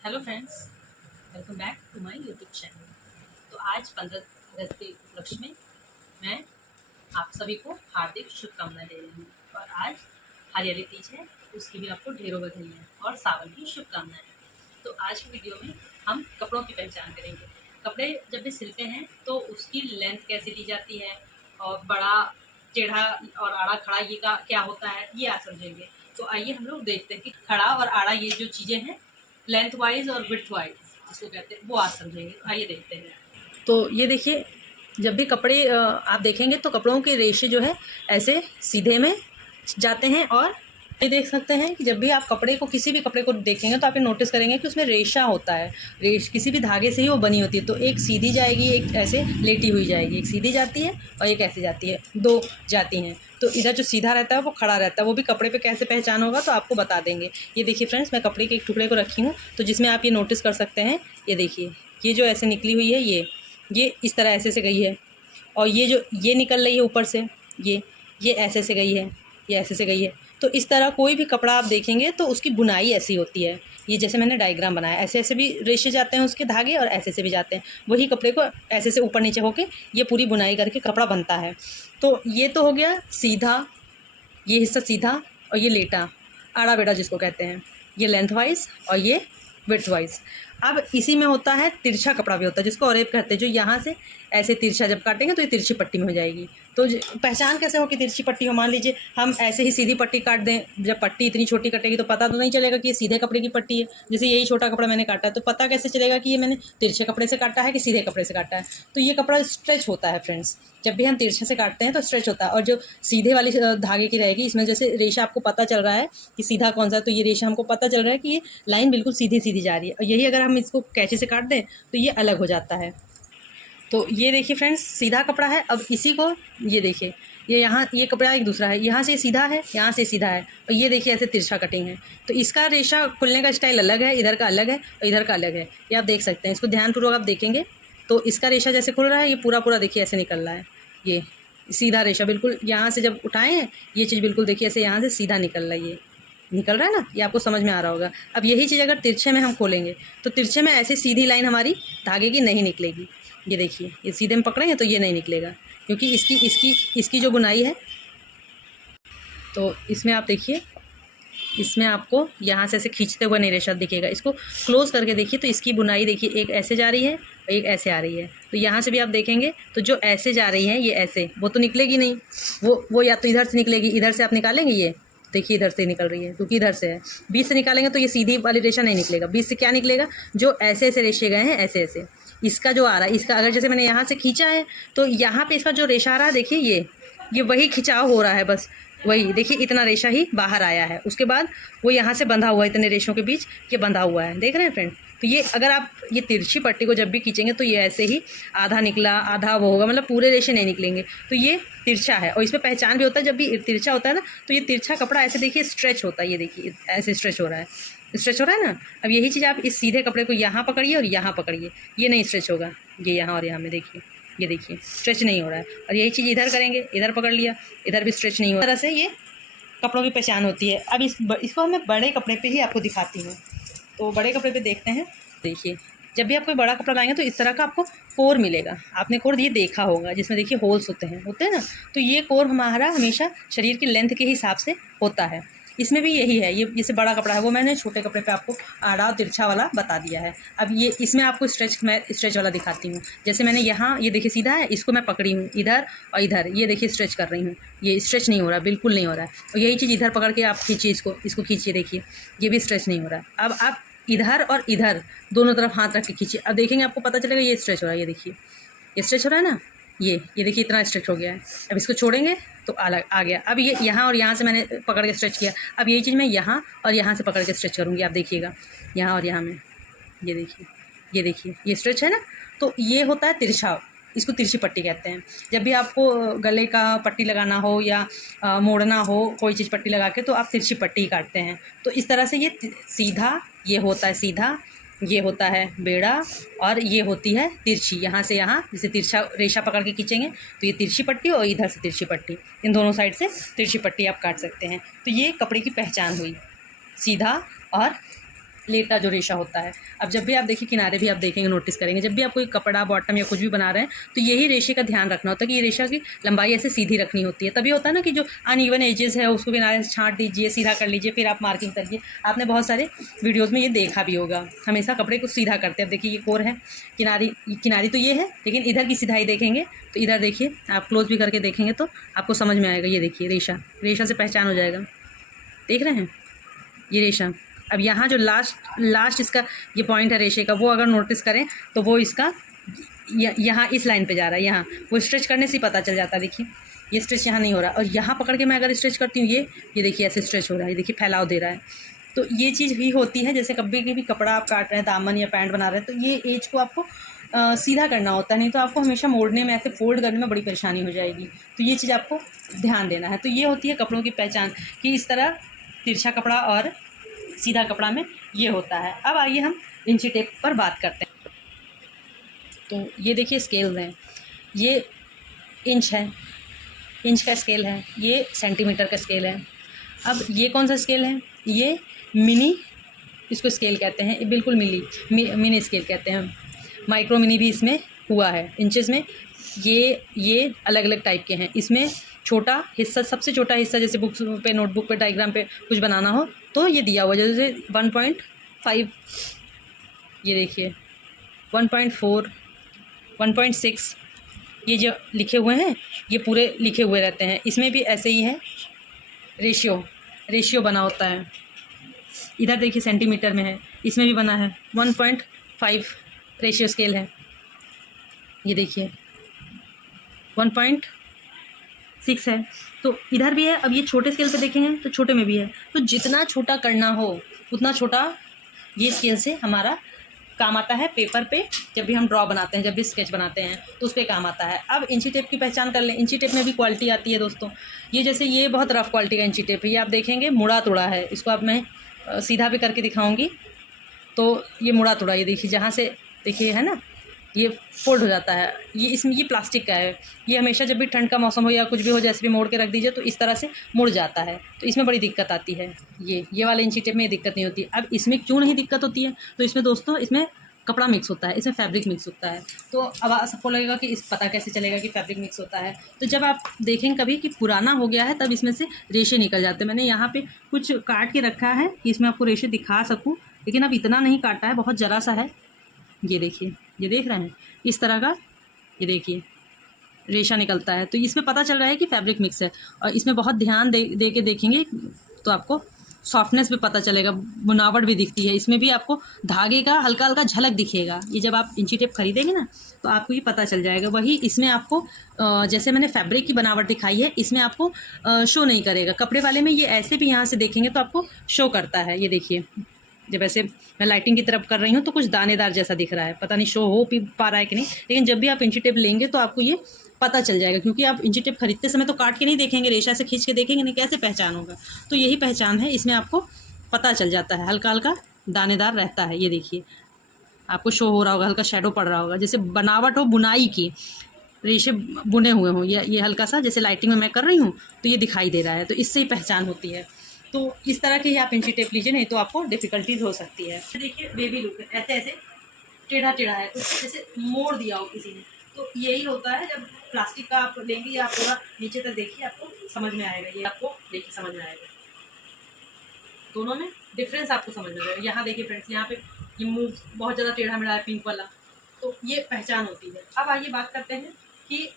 Hello friends, welcome back to my YouTube channel. तो आज 15 अगस्त के उपलक्ष्य में मैं आप सभी को हार्दिक शुभकामनाएं दे रही हूँ। और आज हरियाली तीज है, उसकी भी आपको ढेरों बधाइयाँ और सावन की शुभकामनाएं। तो आज की वीडियो में हम कपड़ों की पहचान करेंगे। कपड़े जब भी सिलते हैं तो उसकी लेंथ कैसे दी जाती है और बड़ा, टेढ़ा और आड़ा खड़ा ये का क्या होता है, ये आज समझेंगे। तो आइए हम लोग देखते हैं कि खड़ा और आड़ा ये जो चीज़ें हैं, लेंथ वाइज और विड्थ वाइज जिसको कहते हैं, वो आज समझेंगे। तो आइए देखते हैं। तो ये देखिए, जब भी कपड़े आप देखेंगे तो कपड़ों के रेशे जो है ऐसे सीधे में जाते हैं। और ये देख सकते हैं कि जब भी आप कपड़े को, किसी भी कपड़े को देखेंगे तो आप ये नोटिस करेंगे कि उसमें रेशा होता है। किसी भी धागे से ही वो बनी होती है। तो एक सीधी जाएगी, एक ऐसे लेटी हुई जाएगी, एक सीधी जाती है और एक ऐसे जाती है, दो जाती हैं। तो इधर जो सीधा रहता है वो खड़ा रहता है। वो भी कपड़े पे कैसे पहचान होगा तो आपको बता देंगे। ये देखिए फ्रेंड्स, मैं कपड़े के एक टुकड़े को रखी हूँ तो जिसमें आप ये नोटिस कर सकते हैं। ये देखिए, ये जो ऐसे निकली हुई है, ये इस तरह ऐसे से गई है। और ये जो ये निकल रही है ऊपर से, ये ऐसे से गई है, ये ऐसे से गई है। तो इस तरह कोई भी कपड़ा आप देखेंगे तो उसकी बुनाई ऐसी होती है। ये जैसे मैंने डायग्राम बनाया, ऐसे ऐसे भी रेशे जाते हैं उसके धागे और ऐसे से भी जाते हैं। वही कपड़े को ऐसे से ऊपर नीचे होके ये पूरी बुनाई करके कपड़ा बनता है। तो ये तो हो गया सीधा, ये हिस्सा सीधा, और ये लेटा, आड़ा बेड़ा जिसको कहते हैं। ये लेंथ वाइज और ये विड्थ वाइज। अब इसी में होता है तिरछा कपड़ा भी होता है, जिसको अरेब कहते हैं। जो यहाँ से ऐसे तिरछा जब काटेंगे तो ये तिरछी पट्टी में हो जाएगी। तो पहचान कैसे हो कि तिरछी पट्टी हो? मान लीजिए हम ऐसे ही सीधी पट्टी काट दें, जब पट्टी इतनी छोटी कटेगी तो पता तो नहीं चलेगा कि ये सीधे कपड़े की पट्टी है। जैसे यही छोटा कपड़ा मैंने काटा है तो पता कैसे चलेगा कि ये मैंने तिरछे कपड़े से काटा है कि सीधे कपड़े से काटा है? तो ये कपड़ा स्ट्रेच होता है फ्रेंड्स। जब भी हम तिरछे से काटते हैं तो स्ट्रेच होता है। और जो सीधे वाली धागे की रहेगी, इसमें जैसे रेशा आपको पता चल रहा है कि सीधा कौन सा है, तो ये रेशा हमको पता चल रहा है कि ये लाइन बिल्कुल सीधी सीधी जा रही है। और यही अगर हम इसको कैंची से काट दें तो ये अलग हो जाता है। तो ये देखिए फ्रेंड्स, सीधा कपड़ा है। अब इसी को ये देखिए, ये यहाँ ये कपड़ा एक दूसरा है, यहाँ से सीधा है, यहाँ से सीधा है, और ये देखिए ऐसे तिरछा कटिंग है। तो इसका रेशा खुलने का स्टाइल अलग है, इधर का अलग है और इधर का अलग है। ये आप देख सकते हैं, इसको ध्यानपूर्वक आप देखेंगे तो इसका रेशा जैसे खुल रहा है, ये पूरा पूरा देखिए ऐसे निकल रहा है। ये सीधा रेशा बिल्कुल यहाँ से जब उठाए हैं, ये चीज़ बिल्कुल देखिए ऐसे यहाँ से सीधा निकल रहा है। ये निकल रहा है ना, ये आपको समझ में आ रहा होगा। अब यही चीज़ अगर तिरछे में हम खोलेंगे तो तिरछे में ऐसे सीधी लाइन हमारी धागे की नहीं निकलेगी। ये देखिए, ये सीधे में पकड़ेंगे तो ये नहीं निकलेगा, क्योंकि इसकी जो बुनाई है, तो इसमें आप देखिए, इसमें आपको यहाँ से ऐसे खींचते हुए नहीं रेशा दिखेगा। इसको क्लोज करके देखिए तो इसकी बुनाई देखिए, एक ऐसे जा रही है और एक ऐसे आ रही है। तो यहाँ से भी आप देखेंगे तो जो ऐसे जा रही है ये ऐसे, वो तो निकलेगी नहीं। वो या तो इधर से निकलेगी, इधर से आप निकालेंगे, ये देखिए इधर से निकल रही है क्योंकि इधर से है। बीच से निकालेंगे तो ये सीधी वाली रेशा नहीं निकलेगा। बीच से क्या निकलेगा? जो ऐसे ऐसे रेशे गए हैं, ऐसे ऐसे। इसका जो आ रहा है, इसका अगर जैसे मैंने यहाँ से खींचा है तो यहाँ पे इसका जो रेशा आ रहा है, देखिए ये वही खिंचाव हो रहा है, बस वही देखिए, इतना रेशा ही बाहर आया है। उसके बाद वो यहाँ से बंधा हुआ है, इतने रेशों के बीच ये बंधा हुआ है, देख रहे हैं फ्रेंड? तो ये अगर आप ये तिरछी पट्टी को जब भी खींचेंगे तो ये ऐसे ही आधा निकला आधा वो होगा, मतलब पूरे रेशे नहीं निकलेंगे। तो ये तिरछा है। और इसमें पहचान भी होता है, जब भी तिरछा होता है ना तो ये तिरछा कपड़ा ऐसे देखिए स्ट्रेच होता है। ये देखिए ऐसे स्ट्रेच हो रहा है, स्ट्रेच हो रहा है ना। अब यही चीज़ आप इस सीधे कपड़े को यहाँ पकड़िए और यहाँ पकड़िए, ये नहीं स्ट्रेच होगा। ये यहाँ और यहाँ में देखिए, ये देखिए स्ट्रेच नहीं हो रहा है। और यही चीज़ इधर करेंगे, इधर पकड़ लिया, इधर भी स्ट्रेच नहीं हो रहा। तरह से ये कपड़ों की पहचान होती है। अब इसको मैं बड़े कपड़े पे ही आपको दिखाती हूँ। तो बड़े कपड़े पे देखते हैं। देखिए, जब भी आप कोई बड़ा कपड़ा लाएंगे तो इस तरह का आपको कोर मिलेगा। आपने कोर ये देखा होगा, जिसमें देखिए होल्स होते हैं ना। तो ये कोर हमारा हमेशा शरीर की लेंथ के हिसाब से होता है। इसमें भी यही है। ये जैसे बड़ा कपड़ा है, वो मैंने छोटे कपड़े पे आपको आड़ा तिरछा वाला बता दिया है। अब ये इसमें आपको मैं स्ट्रेच वाला दिखाती हूँ। जैसे मैंने यहाँ ये देखिए सीधा है, इसको मैं पकड़ी हूँ इधर और इधर, ये देखिए स्ट्रेच कर रही हूँ, ये स्ट्रेच नहीं हो रहा, बिल्कुल नहीं हो रहा है। और यही चीज़ इधर पकड़ के आप खींचिए, इसको खींचिए, देखिए ये भी स्ट्रेच नहीं हो रहा है। अब आप इधर और इधर दोनों तरफ हाथ रख के खींचिए, अब देखेंगे आपको पता चलेगा ये स्ट्रेच हो रहा है। ये देखिए ये स्ट्रेच हो रहा है ना, ये देखिए इतना स्ट्रेच हो गया है। अब इसको छोड़ेंगे तो अलग आ गया। अब ये यहाँ और यहाँ से मैंने पकड़ के स्ट्रेच किया। अब यही चीज़ मैं यहाँ और यहाँ से पकड़ के स्ट्रेच करूँगी, आप देखिएगा यहाँ और यहाँ में, ये देखिए ये स्ट्रेच है ना। तो ये होता है तिरछा, इसको तिरछी पट्टी कहते हैं। जब भी आपको गले का पट्टी लगाना हो या मोड़ना हो कोई चीज़ पट्टी लगा के, तो आप तिरछी पट्टी काटते हैं। तो इस तरह से ये सीधा, ये होता है सीधा, ये होता है बेड़ा, और ये होती है तिरछी। यहाँ से यहाँ जैसे तिरछा रेशा पकड़ के खींचेंगे तो ये तिरछी पट्टी, और इधर से तिरछी पट्टी, इन दोनों साइड से तिरछी पट्टी आप काट सकते हैं। तो ये कपड़े की पहचान हुई, सीधा और लेटा जो रेशा होता है। अब जब भी आप देखिए किनारे भी आप देखेंगे, नोटिस करेंगे, जब भी आप कोई कपड़ा बॉटम या कुछ भी बना रहे हैं तो यही रेशे का ध्यान रखना होता है कि ये रेशा की लंबाई ऐसे सीधी रखनी होती है। तभी होता है ना कि जो अनइवन एजेस है उसको किनारे से छाँट दीजिए, सीधा कर लीजिए, फिर आप मार्किंग करिए। आपने बहुत सारे वीडियोज़ में ये देखा भी होगा, हमेशा कपड़े को सीधा करते हैं। अब देखिए ये कोर है, किनारी तो ये है, लेकिन इधर की सिधाई देखेंगे तो इधर देखिए, आप क्लोज भी करके देखेंगे तो आपको समझ में आएगा। ये देखिए रेशा से पहचान हो जाएगा, देख रहे हैं ये रेशा। अब यहाँ जो लास्ट इसका ये पॉइंट है रेशे का, वो अगर नोटिस करें तो वो इसका यहाँ इस लाइन पे जा रहा है। यहाँ वो स्ट्रेच करने से ही पता चल जाता है। देखिए ये स्ट्रेच यहाँ नहीं हो रहा, और यहाँ पकड़ के मैं अगर स्ट्रेच करती हूँ ये देखिए ऐसे स्ट्रेच हो रहा है, ये देखिए फैलाव दे रहा है। तो ये चीज़ भी होती है, जैसे कभी भी कपड़ा आप काट रहे हैं, दामन या पैंट बना रहे हैं, तो ये एज को आपको सीधा करना होता है, नहीं तो आपको हमेशा मोड़ने में, ऐसे फोल्ड करने में बड़ी परेशानी हो जाएगी। तो ये चीज़ आपको ध्यान देना है। तो ये होती है कपड़ों की पहचान कि इस तरह तिरछा कपड़ा और सीधा कपड़ा में ये होता है। अब आइए हम इंची टेप पर बात करते हैं। तो ये देखिए स्केल हैं, ये इंच है, इंच का स्केल है, ये सेंटीमीटर का स्केल है। अब ये कौन सा स्केल है? ये मिनी, इसको स्केल कहते हैं, बिल्कुल मिनी स्केल कहते हैं। माइक्रो मिनी भी इसमें हुआ है इंचेस में। ये अलग अलग टाइप के हैं। इसमें छोटा हिस्सा, सबसे छोटा हिस्सा, जैसे बुक्स पे, नोटबुक पे, डायग्राम पे कुछ बनाना हो तो ये दिया हुआ है, जैसे 1.5, ये देखिए 1.4, 1.6, ये जो लिखे हुए हैं ये पूरे लिखे हुए रहते हैं। इसमें भी ऐसे ही है, रेशियो बना होता है। इधर देखिए सेंटीमीटर में है, इसमें भी बना है 1.5 रेशियो स्केल है। ये देखिए 1.6 है, तो इधर भी है। अब ये छोटे स्केल पे देखेंगे तो छोटे में भी है। तो जितना छोटा करना हो उतना छोटा ये स्केल से हमारा काम आता है। पेपर पे जब भी हम ड्रॉ बनाते हैं, जब भी स्केच बनाते हैं तो उस पर काम आता है। अब इंची टेप की पहचान कर लें। इंची टेप में भी क्वालिटी आती है दोस्तों। ये जैसे ये बहुत रफ़ क्वालिटी का इंची टेप है, ये आप देखेंगे मुड़ा तुड़ा है। इसको अब मैं सीधा भी करके दिखाऊंगी तो ये मुड़ा तुड़ा, ये देखिए जहाँ से देखिए है ना, ये फोल्ड हो जाता है। ये प्लास्टिक का है। ये हमेशा जब भी ठंड का मौसम हो या कुछ भी हो, जैसे भी मोड़ के रख दीजिए तो इस तरह से मुड़ जाता है। तो इसमें बड़ी दिक्कत आती है। ये वाले इंची टेप में ये दिक्कत नहीं होती। अब इसमें क्यों नहीं दिक्कत होती है? तो इसमें दोस्तों, इसमें कपड़ा मिक्स होता है, इसमें फैब्रिक मिक्स होता है। तो अब सबको लगेगा कि इस पता कैसे चलेगा कि फैब्रिक मिक्स होता है? तो जब आप देखेंगे कभी कि पुराना हो गया है तब इसमें से रेशे निकल जाते हैं। मैंने यहाँ पे कुछ काट के रखा है कि इसमें आपको रेशे दिखा सकूँ, लेकिन अब इतना नहीं काटा है, बहुत ज़रा सा है। ये देखिए, ये देख रहे हैं इस तरह का, ये देखिए रेशा निकलता है। तो इसमें पता चल रहा है कि फैब्रिक मिक्स है। और इसमें बहुत ध्यान दे के देखेंगे तो आपको सॉफ्टनेस भी पता चलेगा, बुनावट भी दिखती है। इसमें भी आपको धागे का हल्का हल्का झलक दिखेगा। ये जब आप इंची टेप खरीदेंगे ना तो आपको ये पता चल जाएगा। वही इसमें आपको जैसे मैंने फैब्रिक की बनावट दिखाई है, इसमें आपको शो नहीं करेगा। कपड़े वाले में ये ऐसे भी यहाँ से देखेंगे तो आपको शो करता है। ये देखिए, जब ऐसे मैं लाइटिंग की तरफ कर रही हूँ तो कुछ दानेदार जैसा दिख रहा है, पता नहीं शो हो पा रहा है कि नहीं। लेकिन जब भी आप इंची टेप लेंगे तो आपको ये पता चल जाएगा, क्योंकि आप इंची टेप खरीदते समय तो काट के नहीं देखेंगे, रेशा से खींच के देखेंगे नहीं, कैसे पहचान होगा? तो यही पहचान है, इसमें आपको पता चल जाता है। हल्का हल्का दानेदार रहता है। ये देखिए आपको शो हो रहा होगा, हल्का शेडो पड़ रहा होगा, जैसे बनावट हो बुनाई की, रेशे बुने हुए हों। ये हल्का सा जैसे लाइटिंग में मैं कर रही हूँ तो ये दिखाई दे रहा है। तो इससे ही पहचान होती है। तो इस तरह के ही आप इंची टेप लीजिए, नहीं तो आपको डिफ़िकल्टीज हो सकती है। देखिए बेबी लुक ऐसे ऐसे टेढ़ा टेढ़ा है, कुछ जैसे मोड़ दिया हो किसी ने। तो यही होता है जब प्लास्टिक का आप लेंगे, या पूरा नीचे तक देखिए, आपको समझ में आएगा। ये आपको देखिए समझ में आएगा, दोनों में डिफरेंस आपको समझ में आएगा। यहाँ देखिए फ्रेंड्स, यहाँ पे ये मुँह बहुत ज़्यादा टेढ़ा मेढ़ा है, पिंक वाला। तो ये पहचान होती है। अब आइए बात करते हैं कि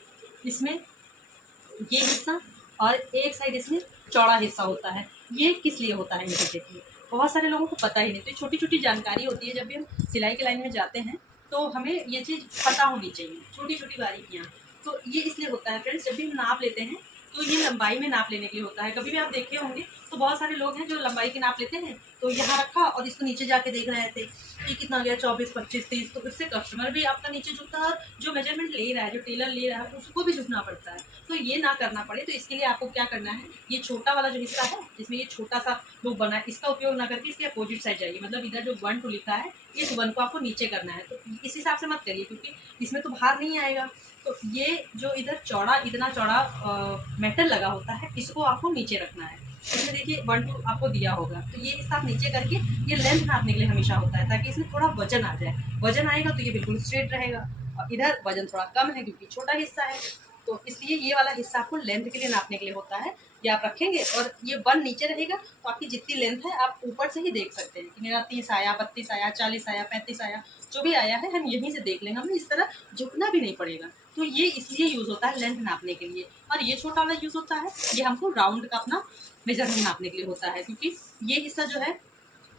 इसमें ये हिस्सा और एक साइड इसमें चौड़ा हिस्सा होता है, ये किस लिए होता है इनके देखिए। बहुत सारे लोगों को पता ही नहीं। तो छोटी छोटी जानकारी होती है। जब भी हम सिलाई की लाइन में जाते हैं तो हमें ये चीज़ पता होनी चाहिए, छोटी छोटी बारीकियाँ। तो ये इसलिए होता है फ्रेंड्स, जब भी हम नाप लेते हैं तो ये लंबाई में नाप लेने के लिए होता है। कभी भी आप देखे होंगे तो बहुत सारे लोग हैं जो लंबाई की नाप लेते हैं, तो यहाँ रखा और इसको नीचे जाके देख रहे हैं ऐसे कि कितना गया, 24, 25, 30। तो इससे कस्टमर भी आपका नीचे झुकता है, और जो मेजरमेंट ले रहा है, जो टेलर ले रहा है, उसको भी झुकना पड़ता है। तो ये ना करना पड़े, तो इसके लिए आपको क्या करना है, ये छोटा वाला जो हिस्सा है जिसमें ये छोटा सा लूप बना है, इसका उपयोग ना करके इसके अपोजिट साइड जाइए। मतलब इधर जो 1 2 लिखा है, इस 1 को आपको नीचे करना है। तो इस हिसाब से मत करिए, क्योंकि इसमें तो बाहर नहीं आएगा। तो ये जो इधर चौड़ा, इतना चौड़ा मेटल लगा होता है, इसको आपको नीचे रखना है। इसमें देखिए 1 2 आपको दिया होगा, तो ये हिस्सा आप नीचे करके ये लेंथ नापने के लिए हमेशा होता है, ताकि इसमें थोड़ा वजन आ जाए। वजन आएगा तो ये बिल्कुल स्ट्रेट रहेगा, और इधर वजन थोड़ा कम है क्योंकि छोटा हिस्सा है, तो इसलिए ये वाला हिस्सा आपको लेंथ के लिए नापने के लिए होता है। ये आप रखेंगे और ये 1 नीचे रहेगा, तो आपकी जितनी लेंथ है आप ऊपर से ही देख सकते हैं कि मेरा 30 आया, 32 आया, 40 आया, 35 आया, जो भी आया है हम यहीं से देख लेंगे, हमें इस तरह झुकना भी नहीं पड़ेगा। तो ये इसलिए यूज़ होता है लेंथ नापने के लिए। और ये छोटा वाला यूज़ होता है, ये हमको राउंड का अपना मेजरमेंट नापने के लिए होता है, क्योंकि ये हिस्सा जो है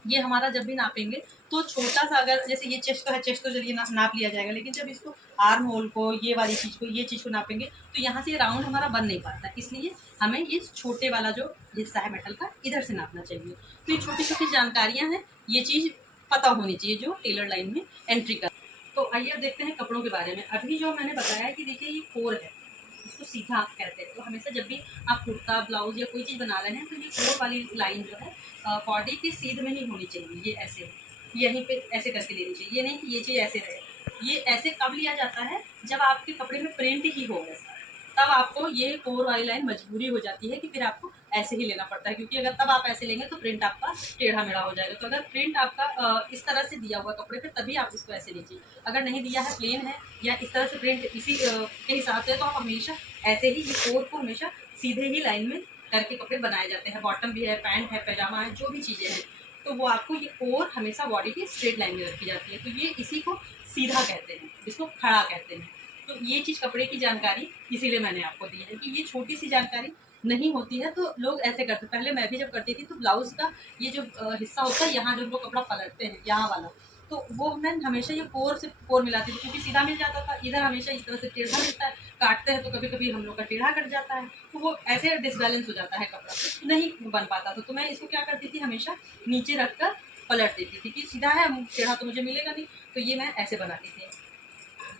ये हमारा जब भी नापेंगे तो छोटा सा, अगर जैसे ये चेस्ट तो है, चेस्ट तो चलिए नाप लिया जाएगा, लेकिन जब इसको आर्म होल को, ये वाली चीज़ को, ये चीज़ को नापेंगे तो यहाँ से राउंड हमारा बन नहीं पाता, इसलिए हमें ये छोटे वाला जो हिस्सा है मेटल का इधर से नापना चाहिए। तो ये छोटी छोटी जानकारियाँ हैं, ये चीज़ पता होनी चाहिए जो टेलर लाइन में एंट्री कर। तो आइए अब देखते हैं कपड़ों के बारे में। अभी जो मैंने बताया कि देखिए ये कोर है, इसको सीधा आप कहते हैं। तो हमेशा जब भी आप कुर्ता ब्लाउज या कोई चीज़ बना रहे हैं तो ये कोर वाली लाइन जो है बॉडी के सीध में ही होनी चाहिए। ये ऐसे यहीं पे ऐसे करके लेनी चाहिए, ये नहीं कि ये चीज़ ऐसे रहे। ये ऐसे कब लिया जाता है, जब आपके कपड़े में प्रिंट ही हो ऐसा, तब आपको ये कोर वाली लाइन मजबूरी हो जाती है कि फिर आपको ऐसे ही लेना पड़ता है, क्योंकि अगर तब आप ऐसे लेंगे तो प्रिंट आपका टेढ़ा मेढ़ा हो जाएगा। तो अगर प्रिंट आपका इस तरह से दिया हुआ कपड़े पे, तभी आप इसको ऐसे लीजिए। अगर नहीं दिया है, प्लेन है या इस तरह से प्रिंट इसी के हिसाब से, तो आप हमेशा ऐसे ही ये कोर को हमेशा सीधे ही लाइन में करके कपड़े बनाए जाते हैं। बॉटम भी है, पैंट है, पैजामा है, जो भी चीज़ें हैं, तो वो आपको ये कोर हमेशा बॉडी की स्ट्रेट लाइन में रखी जाती है। तो ये इसी को सीधा कहते हैं, इसको खड़ा कहते हैं। तो ये चीज़ कपड़े की जानकारी इसीलिए मैंने आपको दी है कि ये छोटी सी जानकारी नहीं होती है, तो लोग ऐसे करते। पहले मैं भी जब करती थी तो ब्लाउज़ का ये जो हिस्सा होता है, यहाँ जब वो कपड़ा पलटते हैं यहाँ वाला, तो वो मैं हमेशा ये कोर से कोर मिलाती थी, क्योंकि सीधा मिल जाता था। इधर हमेशा इस तरह से टेढ़ा मिलता है, काटते हैं तो कभी कभी हम लोग का टेढ़ा कट जाता है, तो वो ऐसे डिसबैलेंस हो जाता है कपड़ा, तो नहीं बन पाता था। तो मैं इसको क्या करती थी, हमेशा नीचे रख कर पलट देती थी कि सीधा है, टेढ़ा तो मुझे मिलेगा नहीं, तो ये मैं ऐसे बनाती थी।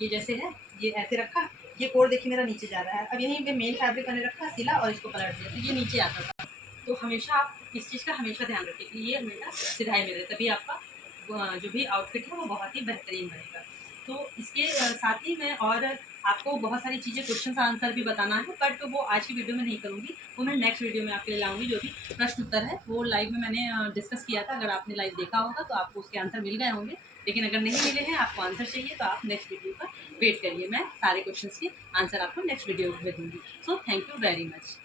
ये जैसे है, ये ऐसे रखा, ये कोर देखिए मेरा नीचे जा रहा है। अब यहीं पे मेन फैब्रिक मैंने रखा, सिला और इसको पलट दिया, तो ये नीचे आता था। तो हमेशा आप इस चीज़ का हमेशा ध्यान रखें कि ये मेरा सिधाई में रहे, तभी आपका जो भी आउटफिट है वो बहुत ही बेहतरीन बनेगा। तो इसके साथ ही मैं और आपको बहुत सारी चीज़ें क्वेश्चन आंसर भी बताना है, बट वो आज की वीडियो में नहीं करूँगी, वो मैं नेक्स्ट वीडियो में आपके लिए लाऊंगी। जो भी प्रश्न उत्तर है वो लाइव में मैंने डिस्कस किया था, अगर आपने लाइव देखा होगा तो आपको उसके आंसर मिल गए होंगे, लेकिन अगर नहीं मिले हैं, आपको आंसर चाहिए, तो आप नेक्स्ट वीडियो का वेट करिए। मैं सारे क्वेश्चंस के आंसर आपको नेक्स्ट वीडियो में दूँगी। So thank you very much.